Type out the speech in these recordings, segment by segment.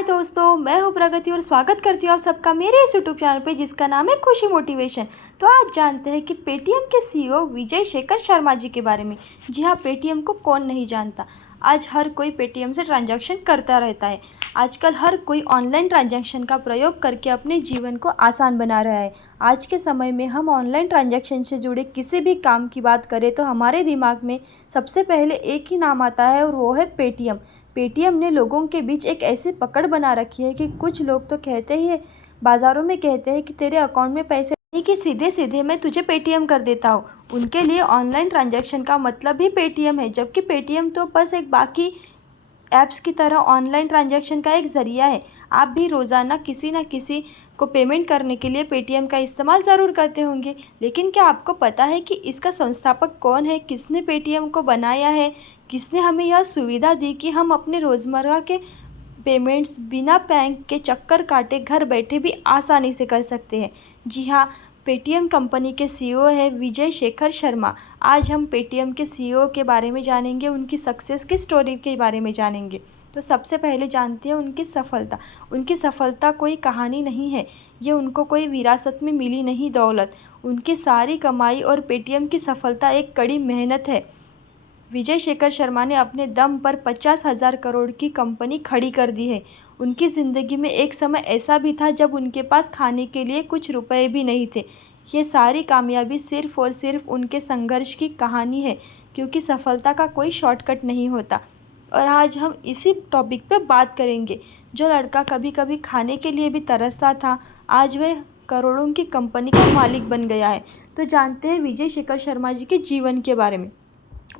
हाय दोस्तों, मैं हूँ प्रगति और स्वागत करती हूँ आप सबका मेरे इस यूट्यूब चैनल पे जिसका नाम है खुशी मोटिवेशन। तो आज जानते हैं कि पेटीएम के सीईओ विजय शेखर शर्मा जी के बारे में। जी हाँ, पेटीएम को कौन नहीं जानता। आज हर कोई पेटीएम से ट्रांजैक्शन करता रहता है। आजकल हर कोई ऑनलाइन ट्रांजैक्शन का प्रयोग करके अपने जीवन को आसान बना रहा है। आज के समय में हम ऑनलाइन ट्रांजैक्शन से जुड़े किसी भी काम की बात करें तो हमारे दिमाग में सबसे पहले एक ही नाम आता है और वो है पेटीएम। पेटीएम ने लोगों के बीच एक ऐसी पकड़ बना रखी है कि कुछ लोग तो कहते ही बाज़ारों में कहते हैं कि तेरे अकाउंट में पैसे नहीं कि सीधे सीधे मैं तुझे पेटीएम कर देता हूँ। उनके लिए ऑनलाइन ट्रांजैक्शन का मतलब ही पेटीएम है, जबकि पेटीएम तो बस एक बाकी ऐप्स की तरह ऑनलाइन ट्रांजैक्शन का एक ज़रिया है। आप भी रोज़ाना किसी न किसी को पेमेंट करने के लिए पेटीएम का इस्तेमाल ज़रूर करते होंगे, लेकिन क्या आपको पता है कि इसका संस्थापक कौन है, किसने पेटीएम को बनाया है, किसने हमें यह सुविधा दी कि हम अपने रोज़मर्रा के पेमेंट्स बिना बैंक के चक्कर काटे घर बैठे भी आसानी से कर सकते हैं। जी हाँ, पेटीएम कंपनी के सीईओ है विजय शेखर शर्मा। आज हम पेटीएम के सीईओ के बारे में जानेंगे, उनकी सक्सेस की स्टोरी के बारे में जानेंगे। तो सबसे पहले जानते हैं उनकी सफलता। उनकी सफलता कोई कहानी नहीं है, ये उनको कोई विरासत में मिली नहीं दौलत। उनकी सारी कमाई और पेटीएम की सफलता एक कड़ी मेहनत है। विजय शेखर शर्मा ने अपने दम पर 50,000 करोड़ की कंपनी खड़ी कर दी है। उनकी ज़िंदगी में एक समय ऐसा भी था जब उनके पास खाने के लिए कुछ रुपए भी नहीं थे। ये सारी कामयाबी सिर्फ़ और सिर्फ उनके संघर्ष की कहानी है, क्योंकि सफलता का कोई शॉर्टकट नहीं होता। और आज हम इसी टॉपिक पे बात करेंगे। जो लड़का कभी कभी खाने के लिए भी तरसता था, आज वह करोड़ों की कंपनी का मालिक बन गया है। तो जानते हैं विजय शेखर शर्मा जी के जीवन के बारे में।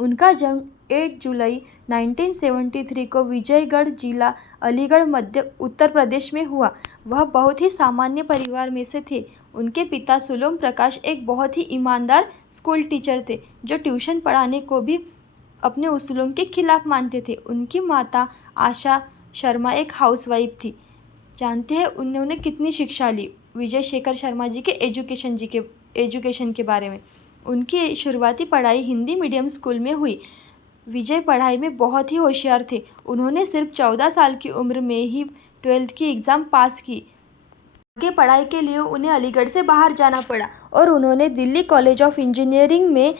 उनका जन्म 8 जुलाई 1973 को विजयगढ़ जिला अलीगढ़ मध्य उत्तर प्रदेश में हुआ। वह बहुत ही सामान्य परिवार में से थे। उनके पिता सुलोम प्रकाश एक बहुत ही ईमानदार स्कूल टीचर थे, जो ट्यूशन पढ़ाने को भी अपने उसूलों के खिलाफ मानते थे। उनकी माता आशा शर्मा एक हाउसवाइफ थी। जानते हैं उन्होंने कितनी शिक्षा ली। विजय शेखर शर्मा जी के एजुकेशन के बारे में। उनकी शुरुआती पढ़ाई हिंदी मीडियम स्कूल में हुई। विजय पढ़ाई में बहुत ही होशियार थे। उन्होंने सिर्फ 14 साल की उम्र में ही 12th की एग्ज़ाम पास की। आगे पढ़ाई के लिए उन्हें अलीगढ़ से बाहर जाना पड़ा और उन्होंने दिल्ली कॉलेज ऑफ इंजीनियरिंग में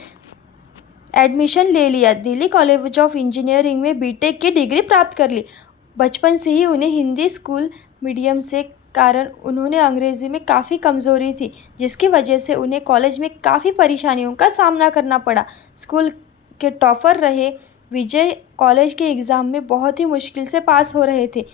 एडमिशन ले लिया। दिल्ली कॉलेज ऑफ इंजीनियरिंग में बीटेक की डिग्री प्राप्त कर ली। बचपन से ही उन्हें हिंदी स्कूल मीडियम से कारण उन्होंने अंग्रेज़ी में काफ़ी कमज़ोरी थी, जिसकी वजह से उन्हें कॉलेज में काफ़ी परेशानियों का सामना करना पड़ा। स्कूल के टॉपर रहे विजय कॉलेज के एग्ज़ाम में बहुत ही मुश्किल से पास हो रहे थे।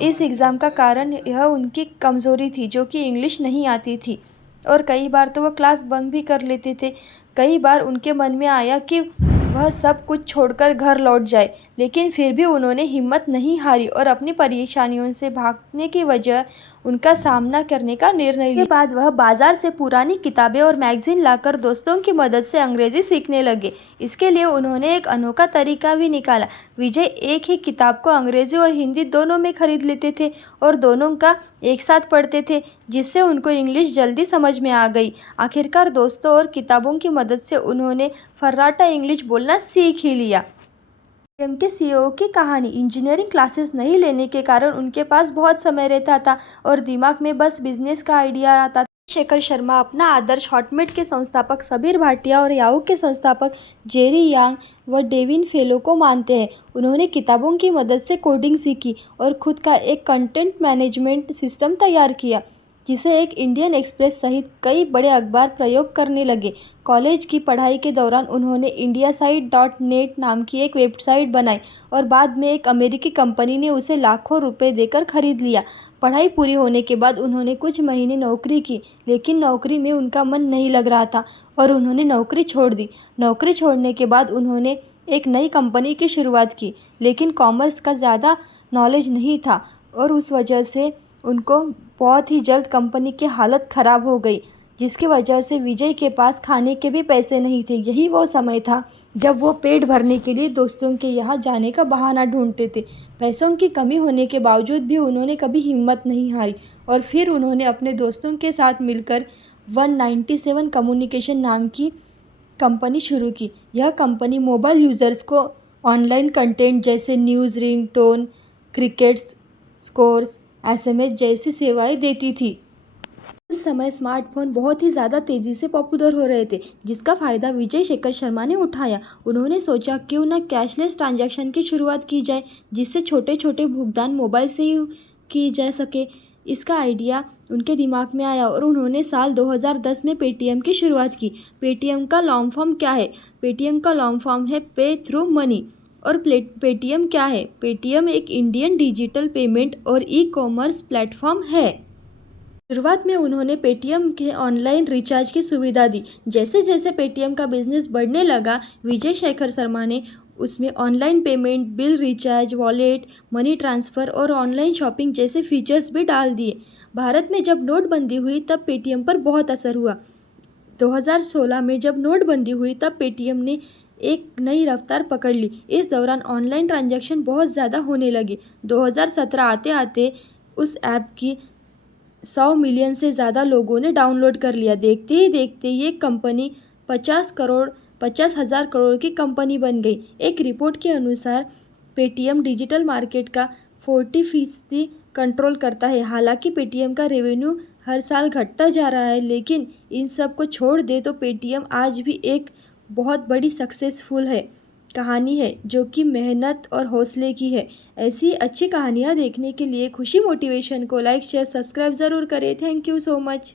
इस एग्ज़ाम का कारण यह उनकी कमज़ोरी थी, जो कि इंग्लिश नहीं आती थी, और कई बार तो वह क्लास बंक भी कर लेते थे। कई बार उनके मन में आया कि वह सब कुछ छोड़कर घर लौट जाए, लेकिन फिर भी उन्होंने हिम्मत नहीं हारी और अपनी परेशानियों से भागने की वजह उनका सामना करने का निर्णय लिया। के बाद वह बाजार से पुरानी किताबें और मैगजीन लाकर दोस्तों की मदद से अंग्रेज़ी सीखने लगे। इसके लिए उन्होंने एक अनोखा तरीका भी निकाला। विजय एक ही किताब को अंग्रेज़ी और हिंदी दोनों में खरीद लेते थे और दोनों का एक साथ पढ़ते थे, जिससे उनको इंग्लिश जल्दी समझ में आ गई। आखिरकार दोस्तों और किताबों की मदद से उन्होंने फर्राटा इंग्लिश बोलना सीख ही लिया। पेटीएम के सीईओ की कहानी। इंजीनियरिंग क्लासेस नहीं लेने के कारण उनके पास बहुत समय रहता था और दिमाग में बस बिजनेस का आइडिया आता था। शेखर शर्मा अपना आदर्श हॉटमेट के संस्थापक सबीर भाटिया और याहू के संस्थापक जेरी यांग व डेविन फेलो को मानते हैं। उन्होंने किताबों की मदद से कोडिंग सीखी और खुद का एक कंटेंट मैनेजमेंट सिस्टम तैयार किया, जिसे एक इंडियन एक्सप्रेस सहित कई बड़े अखबार प्रयोग करने लगे। कॉलेज की पढ़ाई के दौरान उन्होंने indiasite.net नाम की एक वेबसाइट बनाई और बाद में एक अमेरिकी कंपनी ने उसे लाखों रुपए देकर खरीद लिया। पढ़ाई पूरी होने के बाद उन्होंने कुछ महीने नौकरी की, लेकिन नौकरी में उनका मन नहीं लग रहा था और उन्होंने नौकरी छोड़ दी। नौकरी छोड़ने के बाद उन्होंने एक नई कंपनी की शुरुआत की, लेकिन कॉमर्स का ज़्यादा नॉलेज नहीं था और उस वजह से उनको बहुत ही जल्द कंपनी की हालत ख़राब हो गई, जिसकी वजह से विजय के पास खाने के भी पैसे नहीं थे। यही वो समय था जब वो पेट भरने के लिए दोस्तों के यहाँ जाने का बहाना ढूंढते थे। पैसों की कमी होने के बावजूद भी उन्होंने कभी हिम्मत नहीं हारी और फिर उन्होंने अपने दोस्तों के साथ मिलकर 197 कम्युनिकेशन नाम की कंपनी शुरू की। यह कंपनी मोबाइल यूज़र्स को ऑनलाइन कंटेंट जैसे news, ringtone, crickets course, SMS जैसी सेवाएं देती थी। उस समय स्मार्टफोन बहुत ही ज़्यादा तेज़ी से पॉपुलर हो रहे थे, जिसका फ़ायदा विजय शेखर शर्मा ने उठाया। उन्होंने सोचा क्यों ना कैशलेस ट्रांजैक्शन की शुरुआत की जाए, जिससे छोटे छोटे भुगतान मोबाइल से ही की जा सके। इसका आइडिया उनके दिमाग में आया और उन्होंने साल 2010 में पेटीएम की शुरुआत की। पेटीएम का लॉन्ग फॉर्म क्या है? पेटीएम का लॉन्ग फॉर्म है पे थ्रू मनी। और पेटीएम क्या है? पेटीएम एक इंडियन डिजिटल पेमेंट और ई कॉमर्स प्लेटफॉर्म है। शुरुआत में उन्होंने पेटीएम के ऑनलाइन रिचार्ज की सुविधा दी। जैसे जैसे पेटीएम का बिजनेस बढ़ने लगा, विजय शेखर शर्मा ने उसमें online payment, bill recharge, wallet, money transfer और ऑनलाइन शॉपिंग जैसे फीचर्स भी डाल दिए। भारत में जब नोटबंदी हुई तब पेटीएम पर बहुत असर हुआ। 2016 में जब नोटबंदी हुई तब पेटीएम ने एक नई रफ्तार पकड़ ली। इस दौरान ऑनलाइन ट्रांजैक्शन बहुत ज़्यादा होने लगे। 2017 आते आते उस ऐप की 100 मिलियन से ज़्यादा लोगों ने डाउनलोड कर लिया। देखते ही देखते ये कंपनी 50,000 करोड़ की कंपनी बन गई। एक रिपोर्ट के अनुसार पेटीएम डिजिटल मार्केट का 40% कंट्रोल करता है। हालांकि पेटीएम का रेवेन्यू हर साल घटता जा रहा है, लेकिन इन सब को छोड़ दे तो पेटीएम आज भी एक बहुत बड़ी सक्सेसफुल कहानी है, जो कि मेहनत और हौसले की है। ऐसी अच्छी कहानियाँ देखने के लिए खुशी मोटिवेशन को लाइक, शेयर, सब्सक्राइब ज़रूर करें। Thank you so much.